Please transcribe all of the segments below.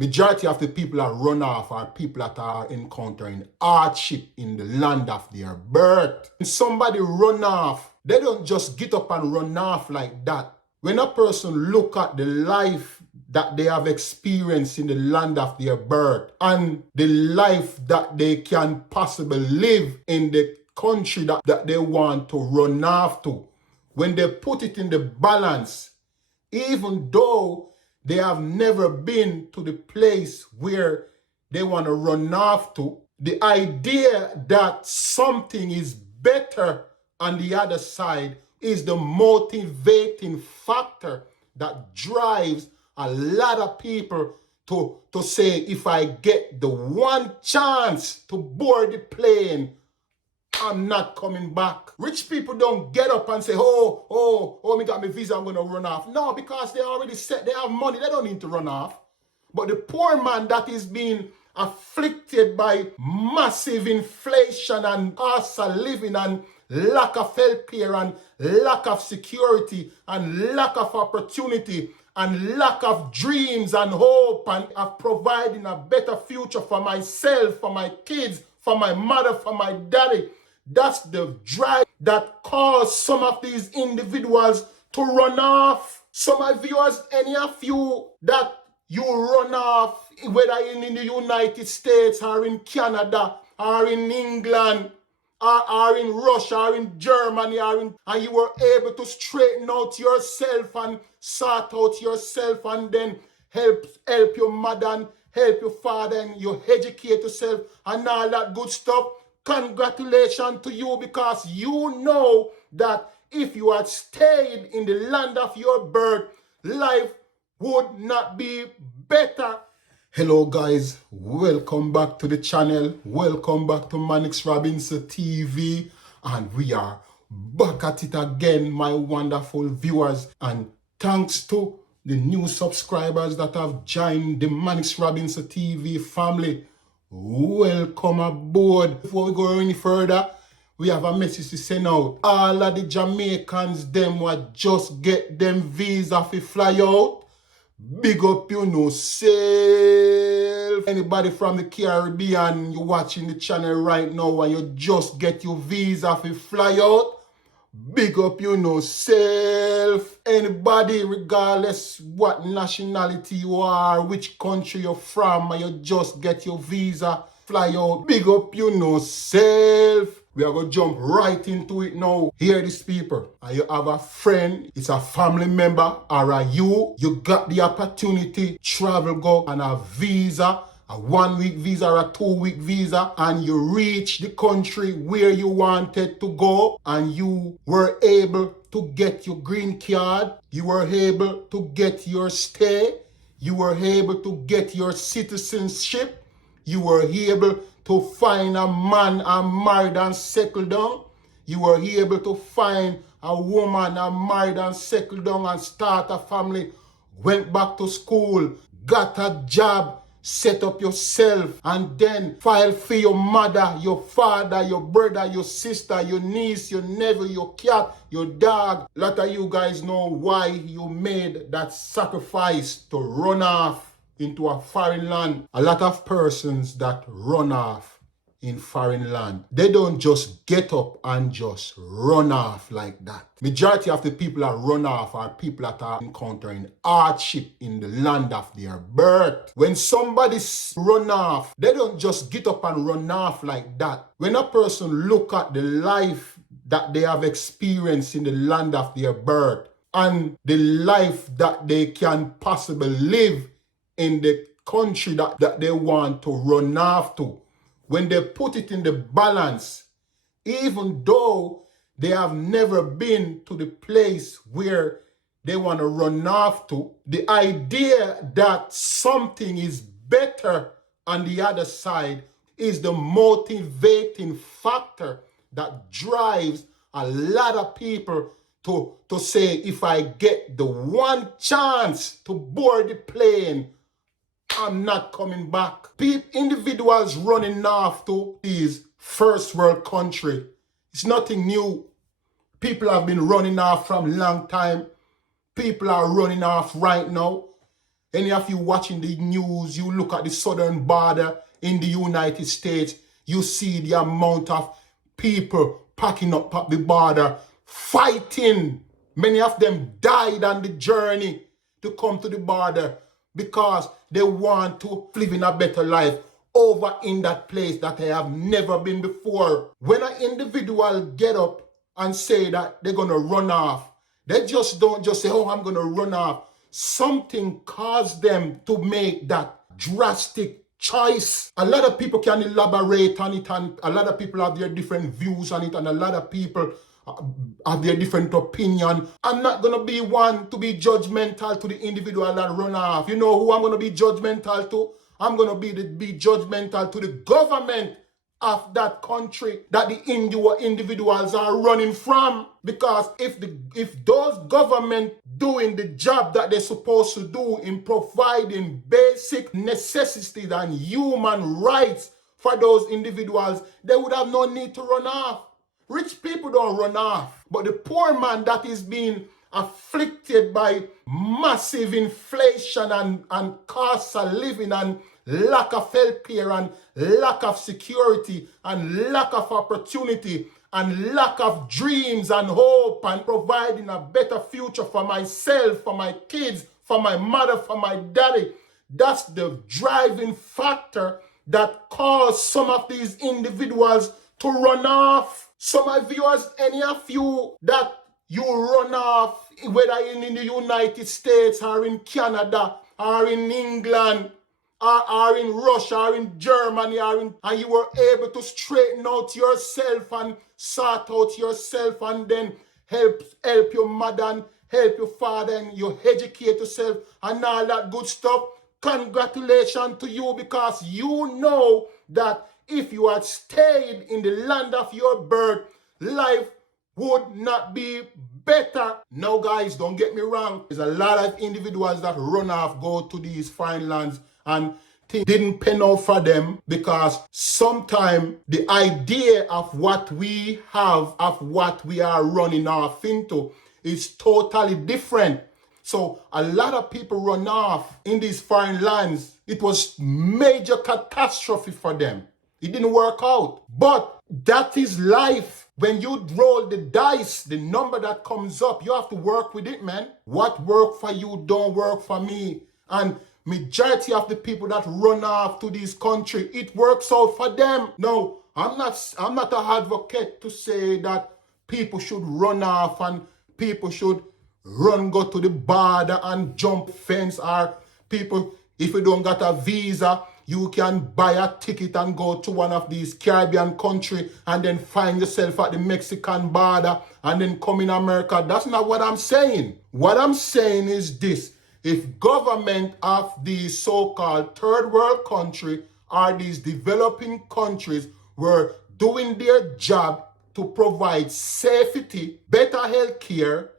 Majority of the people that run off are people that are encountering hardship in the land of their birth. When somebody run off, they don't just get up and run off like that. When a person look at the life that they have experienced in the land of their birth and the life that they can possibly live in the country that they want to run off to, when they put it in the balance, even though they have never been to the place where they want to run off to, the idea that something is better on the other side is the motivating factor that drives a lot of people to say, if I get the one chance to board the plane, I'm not coming back. Rich people don't get up and say, me got my visa, I'm going to run off. No, because they already set, they have money, they don't need to run off. But the poor man that is being afflicted by massive inflation and cost of living and lack of healthcare and lack of security and lack of opportunity and lack of dreams and hope and of providing a better future for myself, for my kids, for my mother, for my daddy. That's the drive that caused some of these individuals to run off. Some of viewers, any of you that you run off, whether in the United States or in Canada or in England or in Russia or in Germany and you were able to straighten out yourself and sort out yourself and then help your mother and help your father and you educate yourself and all that good stuff. Congratulations to you, because you know that if you had stayed in the land of your birth, life would not be better. Hello guys, welcome back to the channel. Welcome back to Mannix Robinson TV, and we are back at it again, my wonderful viewers, and thanks to the new subscribers that have joined the Mannix Robinson TV family. Welcome aboard. Before we go any further, we have a message to send out. All of the Jamaicans, them what just get them visa fi fly out. Big up self. Anybody from the Caribbean, you watching the channel right now and you just get your visa fi fly out. Big up self. Anybody, regardless what nationality you are, which country you're from, and you just get your visa, fly out. Big up self. We are going to jump right into it now. Hear this, people. And you have a friend, it's a family member, or you got the opportunity, travel, go on a visa, a 1 week visa or a 2 week visa, and you reach the country where you wanted to go, and you were able to get your green card, you were able to get your stay, you were able to get your citizenship, you were able to find a man and married and settled down, you were able to find a woman and married and settled down and start a family, went back to school, got a job, set up yourself, and then file for your mother, your father, your brother, your sister, your niece, your nephew, your cat, your dog. A lot of you guys know why you made that sacrifice to run off into a foreign land. A lot of persons that run off in foreign land, they don't just get up and just run off like that. Majority of the people that run off are people that are encountering hardship in the land of their birth. When somebody run off, they don't just get up and run off like that. When a person look at the life that they have experienced in the land of their birth and the life that they can possibly live in the country that they want to run off to, when they put it in the balance, even though they have never been to the place where they want to run off to, the idea that something is better on the other side is the motivating factor that drives a lot of people to say, if I get the one chance to board the plane, I'm not coming back. Individuals running off to these first world country. It's nothing new. People have been running off from a long time. People are running off right now. Any of you watching the news, you look at the southern border in the United States, you see the amount of people packing up at the border, fighting. Many of them died on the journey to come to the border because they want to live in a better life over in that place that they have never been before. When an individual get up and say that they're going to run off, they just don't just say, oh, I'm going to run off. Something caused them to make that drastic choice. A lot of people can elaborate on it, and a lot of people have their different views on it, and a lot of people have their different opinion. I'm not going to be one to be judgmental to the individual that run off. You know who I'm going to be judgmental to? I'm going to be judgmental to the government of that country that the individuals are running from. Because if those government doing the job that they're supposed to do in providing basic necessities and human rights for those individuals, they would have no need to run off. Rich people don't run off, but the poor man that is being afflicted by massive inflation and cost of living and lack of health care and lack of security and lack of opportunity and lack of dreams and hope and providing a better future for myself, for my kids, for my mother, for my daddy. That's the driving factor that caused some of these individuals to run off. Some of you, any of you that you run off, whether in the United States or in Canada or in England or in Russia or in Germany and you were able to straighten out yourself and sort out yourself and then help your mother and help your father and you educate yourself and all that good stuff. Congratulations to you, because you know that if you had stayed in the land of your birth, life would not be better. Now, guys, don't get me wrong. There's a lot of individuals that run off, go to these foreign lands, and things didn't pan out for them, because sometimes the idea of what we have, of what we are running off into, is totally different. So a lot of people run off in these foreign lands. It was major catastrophe for them. It didn't work out. But that is life. When you roll the dice, the number that comes up, you have to work with it, man. What worked for you don't work for me. And majority of the people that run off to this country, it works out for them. No, I'm not an advocate to say that people should run off and people should go to the border and jump fence, or people, if you don't got a visa, you can buy a ticket and go to one of these Caribbean countries and then find yourself at the Mexican border and then come in America. That's not what I'm saying. What I'm saying is this: if government of these so-called third world country or these developing countries were doing their job to provide safety, better health care,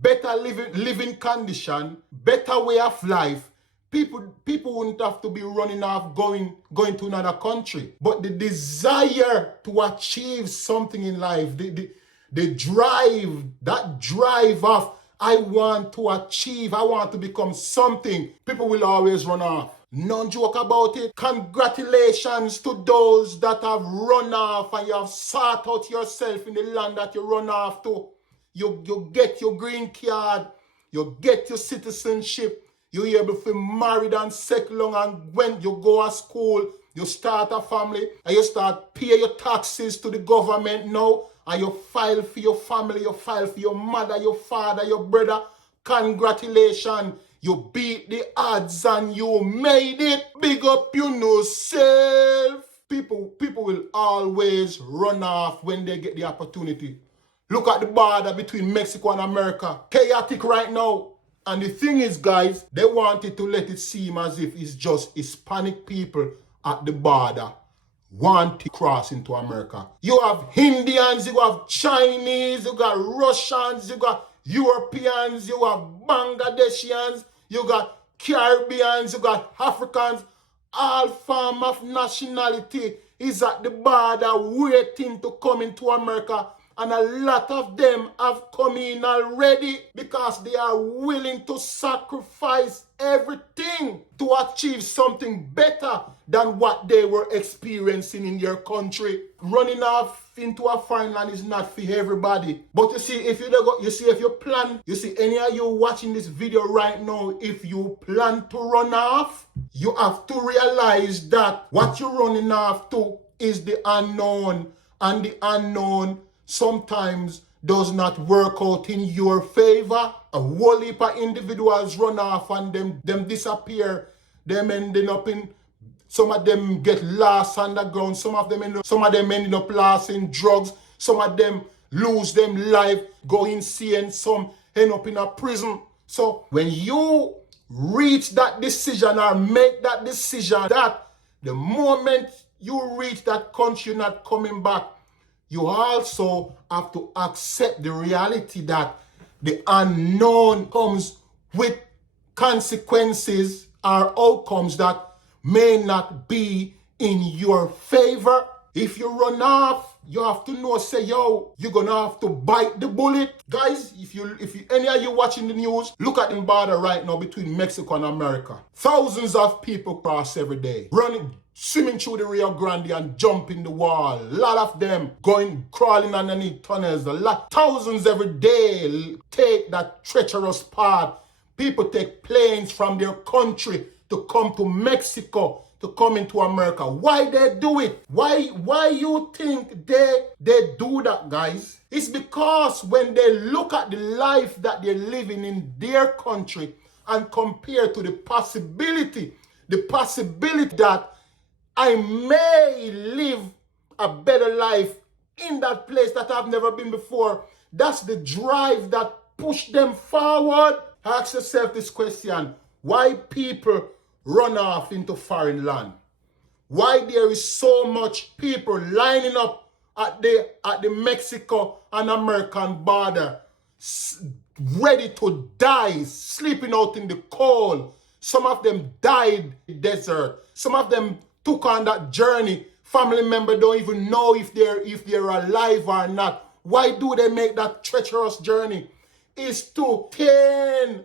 better living condition, better way of life, people wouldn't have to be running off going to another country. But the desire to achieve something in life, the drive, that drive of I want to achieve, I want to become something, people will always run off. No joke about it. Congratulations to those that have run off and you have sought out yourself in the land that you run off to. You get your green card, you get your citizenship, you're able to marry and settle down, and when you go to school, you start a family, and you start pay your taxes to the government now, and you file for your family, you file for your mother, your father, your brother. Congratulations, you beat the odds and you made it. Big up yourself. People will always run off when they get the opportunity. Look at the border between Mexico and America. Chaotic right now. And the thing is, guys, they wanted to let it seem as if it's just Hispanic people at the border want to cross into America. You have Indians, you have Chinese, you got Russians, you got Europeans, you have Bangladeshians, you got Caribbeans, you got Africans. All form of nationality is at the border waiting to come into America And a lot of them have come in already because they are willing to sacrifice everything to achieve something better than what they were experiencing in their country. Running off into a foreign land is not for everybody. But you see, if you plan, any of you watching this video right now, if you plan to run off, you have to realize that what you're running off to is the unknown, and the unknown sometimes does not work out in your favor. A whole heap of individuals run off and them disappear. Them ending up in, some of them get lost underground. Some of them ending up lost in drugs. Some of them lose them life, go insane. Some end up in a prison. So when you reach that decision or make that decision that the moment you reach that country, you're not coming back, you also have to accept the reality that the unknown comes with consequences or outcomes that may not be in your favor. If you run off, you have to know, say, yo, you're gonna have to bite the bullet. Guys, if any of you watching the news, look at the border right now between Mexico and America. Thousands of people cross every day, swimming through the Rio Grande and jumping the wall. A lot of them crawling underneath tunnels. Thousands every day take that treacherous path. People take planes from their country to come to Mexico, to come into America. Why they do it? Why you think they do that, guys? It's because when they look at the life that they're living in their country and compare to the possibility that I may live a better life in that place that I've never been before, that's the drive that push them forward. Ask yourself this question: why people run off into foreign land? Why there is so much people lining up at the Mexico and American border, ready to die, sleeping out in the cold? Some of them died in the desert. Some of them took on that journey. Family members don't even know if they're alive or not. Why do they make that treacherous journey? It's to attain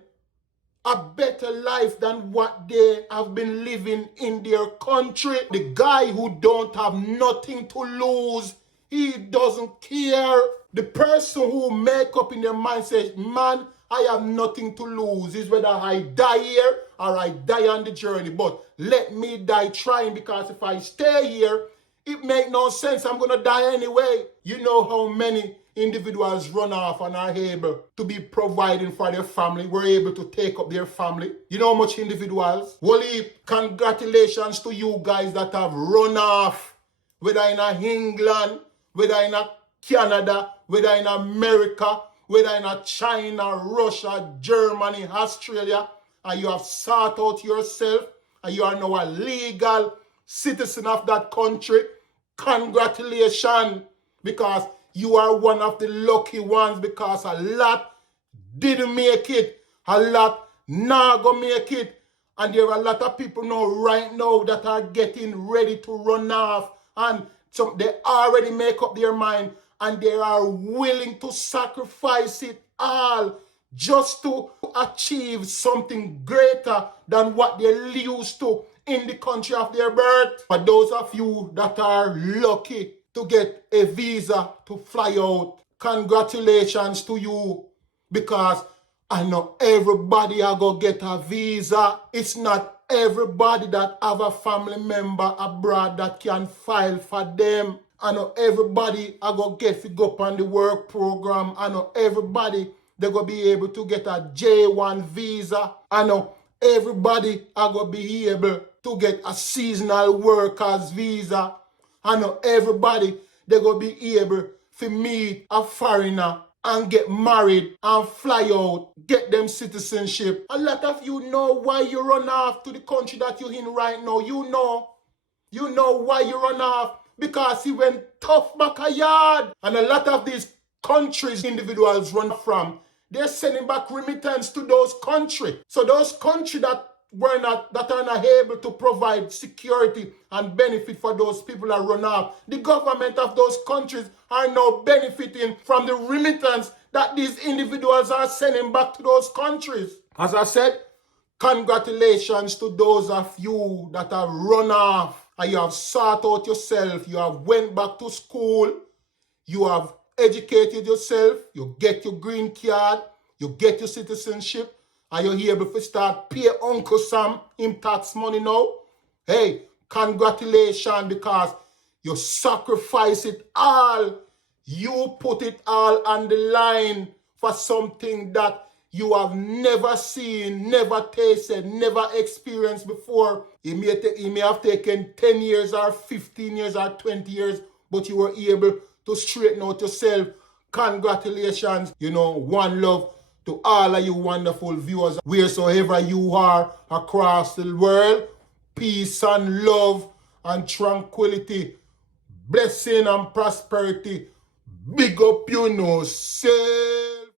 a better life than what they have been living in their country. The guy who don't have nothing to lose, he doesn't care. The person who make up in their mind says, man, I have nothing to lose. Is whether I die here or I die on the journey. But let me die trying, because if I stay here, it make no sense. I'm going to die anyway. You know how many individuals run off and are able to be providing for their family, were able to take up their family. You know how much individuals? Well, congratulations to you guys that have run off, whether in England, whether in Canada, whether in America, whether in China, Russia, Germany, Australia, and you have sought out yourself, and you are now a legal citizen of that country. Congratulations, because you are one of the lucky ones, because a lot didn't make it. A lot not gonna make it. And there are a lot of people now, right now, that are getting ready to run off. And so they already make up their mind, and they are willing to sacrifice it all just to achieve something greater than what they're used to in the country of their birth. For those of you that are lucky to get a visa to fly out, congratulations to you, because I know everybody are going to get a visa. It's not everybody that have a family member abroad that can file for them. I know everybody are going to get to go up on the work program. I know everybody they're going to be able to get a J1 visa. I know everybody are going to be able to get a seasonal workers visa. I know everybody they're going to be able to meet a foreigner and get married and fly out, get them citizenship. A lot of you know why you run off to the country that you're in right now. You know why you run off, because he went tough backyard. And a lot of these countries individuals run from, they're sending back remittance to those countries. So those countries that that are not able to provide security and benefit for those people that run off. The government of those countries are now benefiting from the remittance that these individuals are sending back to those countries. As I said, congratulations to those of you that have run off and you have sought out yourself, you have went back to school, you have educated yourself, you get your green card, you get your citizenship, and you're able to start pay Uncle Sam him tax money now. Hey, congratulations, because you sacrifice it all. You put it all on the line for something that you have never seen, never tasted, never experienced before. It may have taken 10 years or 15 years or 20 years, but you were able to straighten out yourself. Congratulations. One love to all of you wonderful viewers, wheresoever you are across the world. Peace and love and tranquility, blessing and prosperity. Big up, say.